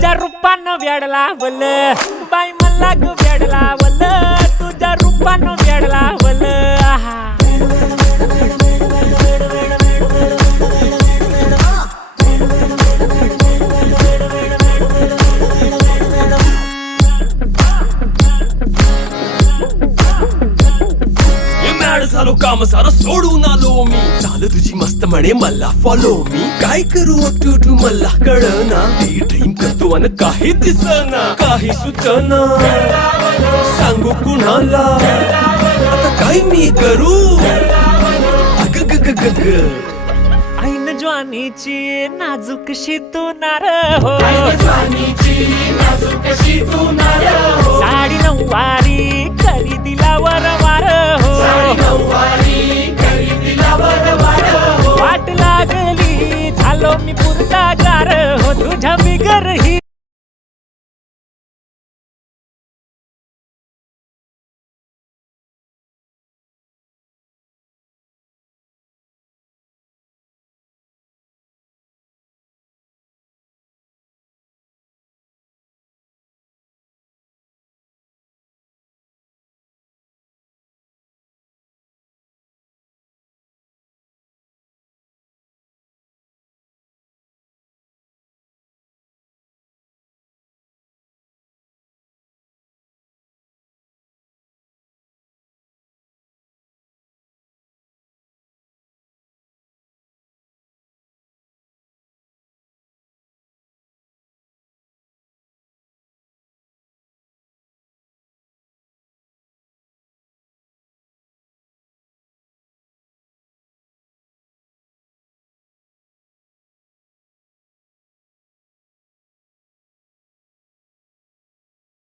तुझ्या रूपानं वेड लावल बाई मला ग वेड लावल तुझ्या रूपानं वेड लावल आहा झालो काम सारं सोडून आलो मी चाल तुझी मस्त म्हणे मला फॉलो मी काय करू टू मला कळना ती ड्रीम करतो अन काही दिसना काही सुचना सांगू कुणाला आता काय मी करू अग ग ग ग ग ऐन ज्वानीची नाजूकशी तू नार हो साडी नऊवारी करी दिला वरवार हो वाट लागली झालो मी पुरता गार हो तुझ्या बिगर ही